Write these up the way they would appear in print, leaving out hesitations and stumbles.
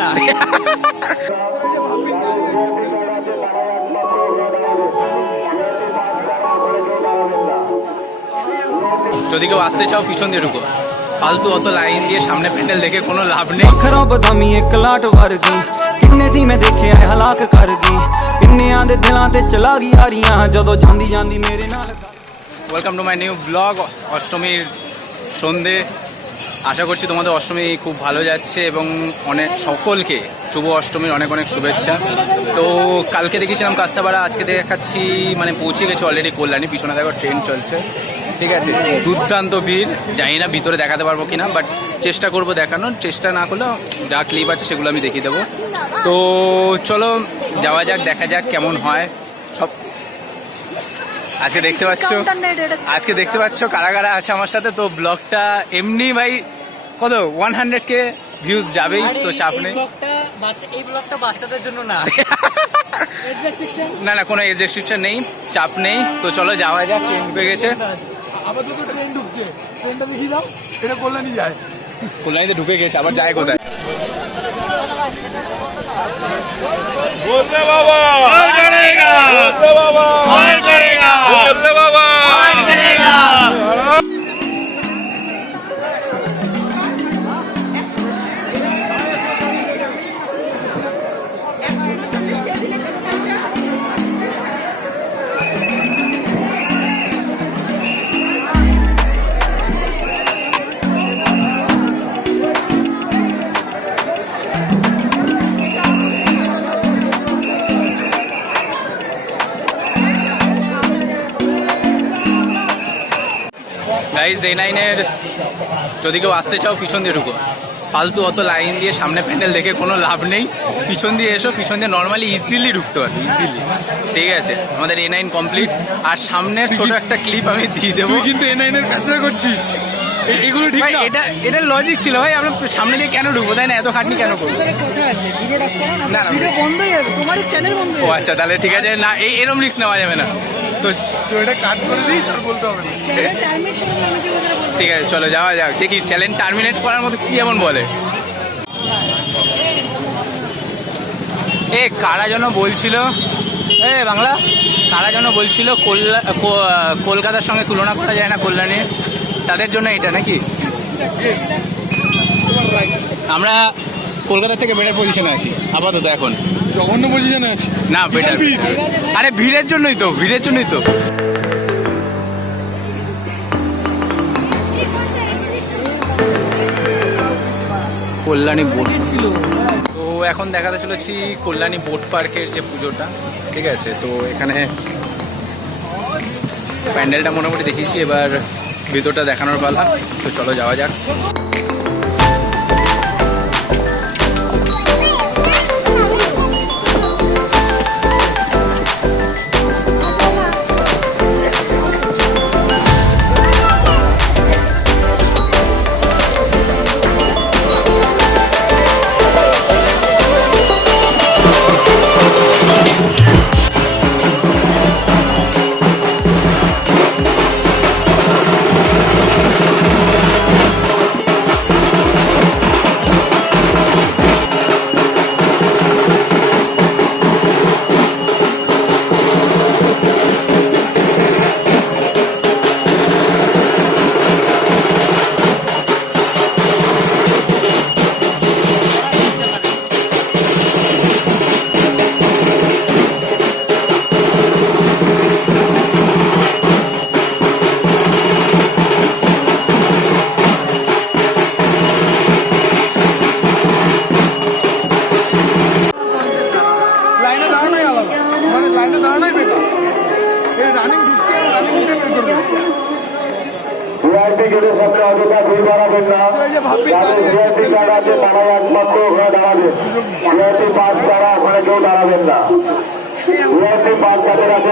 না। যদি কেউ আসতে চাও পিছন দিয়ে ঢুকো, फालतू অত লাইন দিয়ে সামনে প্যান্ডেল দেখে কোনো লাভ নেই। खराब बदामी एक लाट वर्गी किन्ने सी मैं देखे आए हलाक कर गई किन्ने आंदे दिलां ते चला गई यारियां जदों जांदी जांदी मेरे नाल। Welcome to my new blog. অষ্টমীর সন্ধে, আশা করছি তোমাদের অষ্টমী খুব ভালো যাচ্ছে এবং অনেক সকলকে শুভ অষ্টমীর অনেক অনেক শুভেচ্ছা। তো কালকে দেখেছিলাম কাঁচাপাড়া, আজকে দেখাচ্ছি মানে পৌঁছে গেছে অলরেডি কল্যাণী। পিছনে দেখো ট্রেন চলছে, ঠিক আছে। দুর্দান্ত ভিড়, জানি না ভিতরে দেখাতে পারবো কিনা, বাট চেষ্টা করবো দেখানোর। চেষ্টা না করলেও যা ক্লিপ আছে সেগুলো আমি দেখিয়ে দেবো। তো চলো যাওয়া যাক, দেখা যাক কেমন হয় সব। আজকে দেখতে পাচ্ছ কারা কারা আছে আমার সাথে। তো ব্লগটা এমনি ভাই কত 100K ভিউজ যাবেই, তো চাপ নেই। এই ব্লগটা বাচ্চাদের জন্য না, না কোনো এজ রেস্ট্রিকশন নেই, চাপ নেই। তো চলো যাওয়া যাক, ট্রেন ঢুকে গেছে। আপাতত ট্রেন ঢুকছে, ট্রেনটা দেখিয়ে দাও। এটা কল্যাণী যায়, কল্যাণীতে ঢুকে গেছে, আবার যায় কোথায়? বললে বাবা और करेगा, বললে বাবা और करेगा, বললে বাবা और करेगा। গাইজ A9-এর যদি কেউ আসতে চাও পিছন দিয়ে ঢুকো, ফালতু অত লাইন দিয়ে সামনে প্যান্ডেল দেখে কোনো লাভ নেই। পিছন দিয়ে এসো, পিছন দিয়ে নর্মালি ইজিলি ঢুকতে পারবে, ইজিলি, ঠিক আছে। আমাদের A9 কমপ্লিট। আর সামনের ছোট একটা ক্লিপ আমি দিয়ে দেবো। কিন্তু A9-এর কাজটা করছিস, এগুলো ঠিক ভাই না। এটা লজিক ছিল ভাই, আমরা সামনে দিয়ে কেন ঢুকবো, তাই না? এত খাটনি কেন করবো? না না ভিডিও বন্ধ হয়ে যাবে, তোমার চ্যানেল বন্ধ ও আচ্ছা, তাহলে ঠিক আছে। না এরম রিস্ক নেওয়া যাবে না। তো তুই এটা কাট করে দিস আর বলতে হবে না। চ্যানেল টার্মিনেট করে দাও, আমি যে কথাটা বলবো। ঠিক আছে, চলো যাওয়া যাক, দেখি চ্যালেঞ্জ টার্মিনেট করার মতো কি এমন বলে। কারা যেন বলছিল, বাংলা কারা যেন বলছিল কলকাতার সঙ্গে তুলনা করা যায় না কল্যাণী, তাদের জন্য এটা নাকি? আমরা কলকাতা থেকে বেটার পজিশনে আছি আপাতত এখন। জঘন্য পজিশনে আছে না বেটার, আরে ভিড়ের জন্যই তো, ভিড়ের জন্যই তো। কল্যাণী বোট ছিল, তো এখন দেখাতে চলেছি কল্যাণী বোট পার্কের যে পুজোটা, ঠিক আছে। তো এখানে প্যান্ডেলটা মোটামুটি দেখিয়েছি, এবার ভিতরটা দেখানোর পালা। তো চলো যাওয়া যাক। ভিআইপি গেলে সামনে অযথা ভিড় বাড়াবেন না। যাদের ভিআইপি কার্ড আছে তারাই একমাত্র ওখানে দাঁড়াবেন। ভিআইপি পাস ছাড়া ওখানে কেউ দাঁড়াবেন না। ভিআইপি পাস যাদের আছে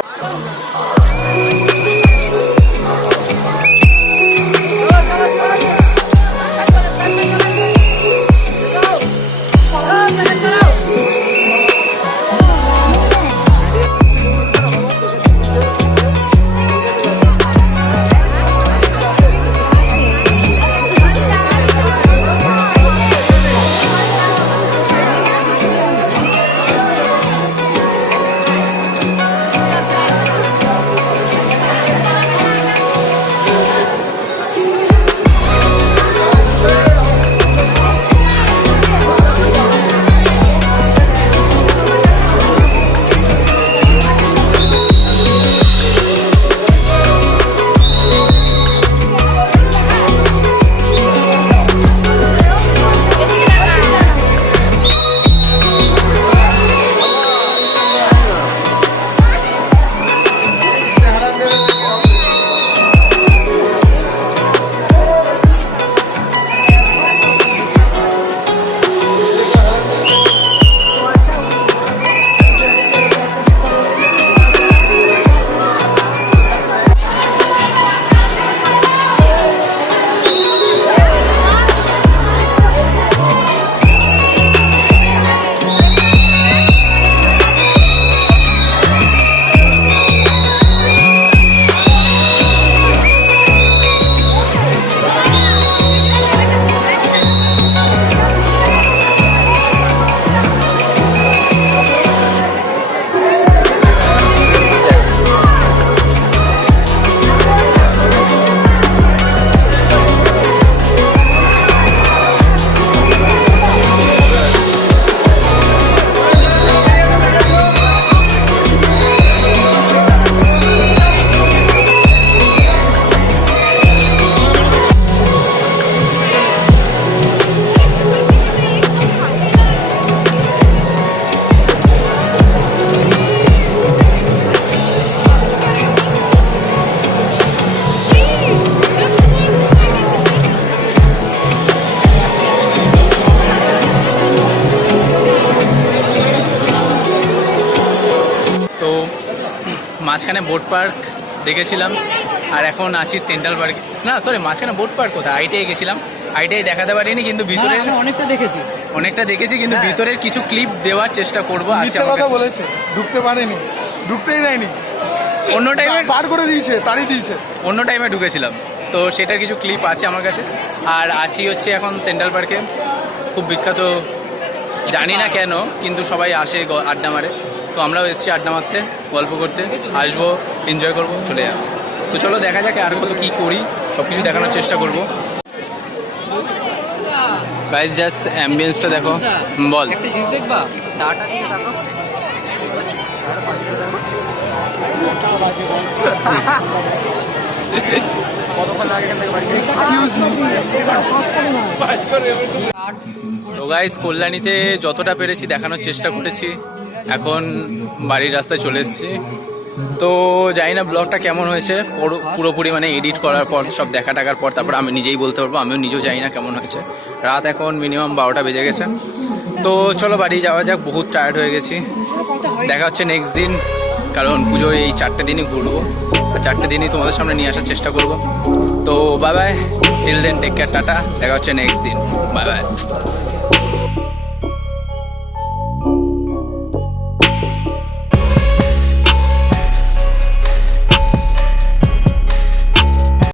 মাঝখানে বোট পার্ক দেখেছিলাম, আর এখন আছি সেন্ট্রাল পার্ক। না সরি, মাঝখানে বোট পার্ক কোথায়, আইটিআই গেছিলাম। আইটিআই দেখাতে পারিনি, কিন্তু ভিতরে অনেকটা দেখেছি, কিন্তু ভিতরের কিছু ক্লিপ দেওয়ার চেষ্টা করবো। আছে মিথ্যে আমার কথা কাছে। বলেছে, ঢুকতে পারেনি, ঢুকতেই দেয়নি, অন্য টাইমে বার করে দিয়েছে, তাড়িয়ে দিয়েছে। অন্য টাইমে ঢুকেছিলাম, তো সেটার কিছু ক্লিপ আছে আমার কাছে। আর আছি হচ্ছে এখন সেন্ট্রাল পার্কে, খুব বিখ্যাত, জানি না কেন, কিন্তু সবাই আসে আড্ডা মারে। তো আমরাও এসেছি আড্ডা মারতে, গল্প করতে, আসবো, এনজয় করবো, চলে যাবো। তো চলো দেখা যাক আর কত কী করি, সব কিছু দেখানোর চেষ্টা করবো। গাইজ জাস্ট অ্যাম্বিয়েন্সটা দেখো। বল। তো গাইজ কল্যাণীতে যতটা পেরেছি দেখানোর চেষ্টা করেছি, এখন বাড়ির রাস্তায় চলে এসেছি। তো জানি না ব্লগটা কেমন হয়েছে, পুরোপুরি মানে এডিট করার পর, সব দেখা টাকার পর তারপর আমি নিজেই বলতে পারবো। আমিও নিজেও জানি না কেমন হয়েছে। রাত এখন মিনিমাম 12টা বেজে গেছে। তো চলো বাড়ি যাওয়া যাক, বহুত টায়ার্ড হয়ে গেছি। দেখা হচ্ছে নেক্সট দিন, কারণ পুজো এই 4টে দিনই ঘুরবো, আর 4টে দিনই তোমাদের সামনে নিয়ে আসার চেষ্টা করবো। তো bye bye, till then, take care, tata, দেখা হচ্ছে নেক্সট দিন, বাই বাই।